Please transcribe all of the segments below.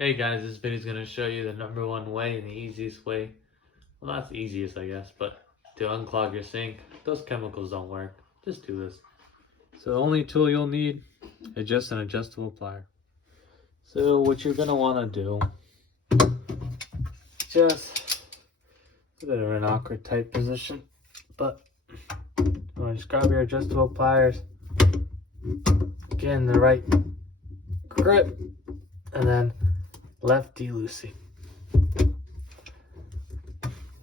Hey guys, this video is going to show you the number one way and the easiest way. Well, not the easiest, I guess, but to unclog your sink. Those chemicals don't work. Just do this. So the only tool you'll need is just an adjustable plier. So what you're going to want to do, just a bit of an awkward type position, but you want to just grab your adjustable pliers, get in the right grip, and then lefty loosey.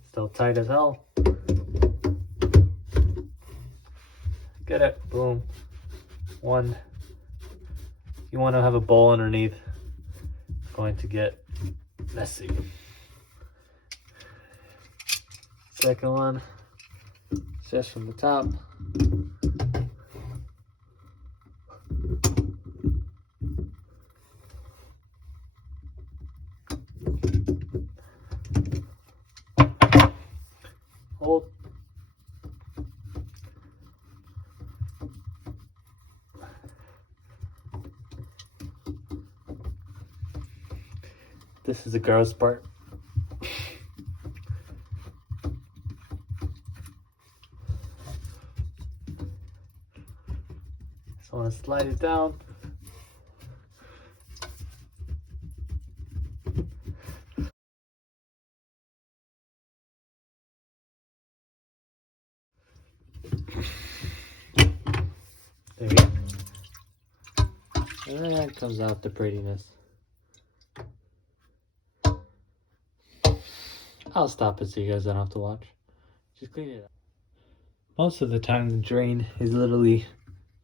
Still tight as hell. Get it. Boom. One. You want to have a bowl underneath. It's going to get messy. Second one. Just from the top. Hold. This is the gross part. So I want to slide it down. There you go. And then comes out the prettiness. I'll stop it so you guys don't have to watch. Just clean it up. Most of the time the drain is literally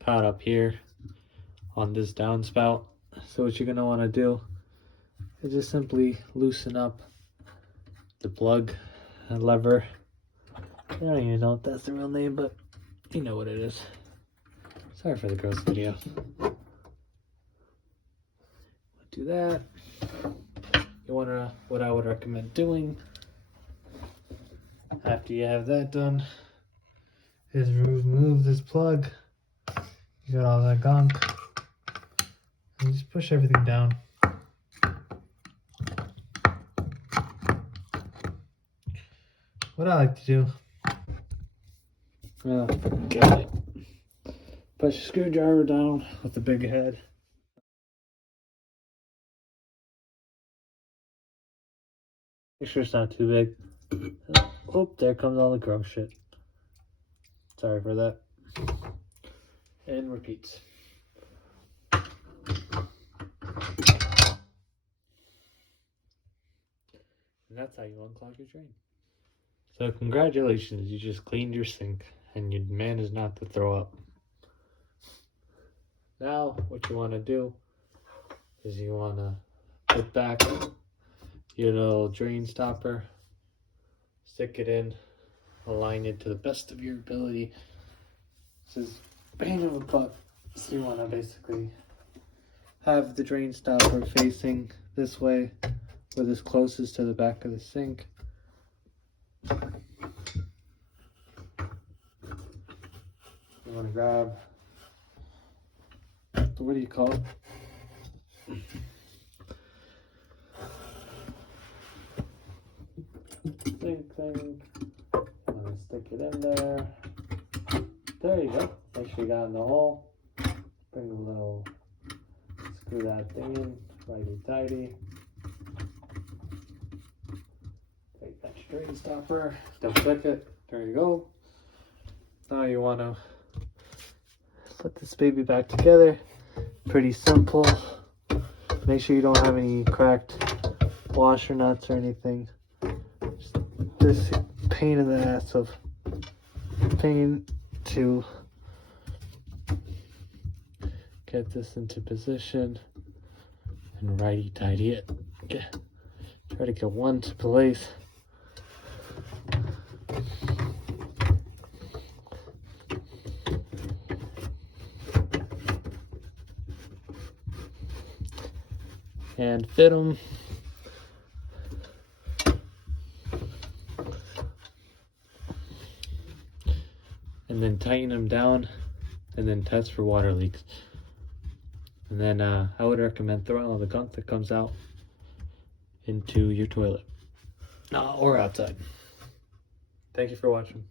caught up here on this downspout. So what you're going to want to do is just simply loosen up the plug and lever. I don't even know if that's the real name, but you know what it is. Sorry for the gross video. Do that. You wanna, what I would recommend doing after you have that done is remove this plug. You got all that gunk. And just push everything down. What I like to do, get it. Push the screwdriver down with the big head. Make sure it's not too big. Oh, there comes all the gross shit. Sorry for that. And repeats. And that's how you unclog your drain. So congratulations, you just cleaned your sink and your man is not to throw up. Now what you want to do is you want to put back your little drain stopper, stick it in, align it to the best of your ability. This is a pain in the butt, so you want to basically have the drain stopper facing this way, with as closest to the back of the sink. You want to grab, what do you call it? Sink thing. I'm gonna stick it in there. There you go. Make sure you got in the hole. Bring a little, screw that thing in, righty tighty. Take that drain stopper, double click it. There you go. Now you wanna put this baby back together. Pretty simple. Make sure you don't have any cracked washer nuts or anything. Just this pain in the ass of pain to get this into position and righty tighty it. Try to get one to place. And fit them. And then tighten them down, and then test for water leaks. And then I would recommend throwing all the gunk that comes out into your toilet. Or outside. Thank you for watching.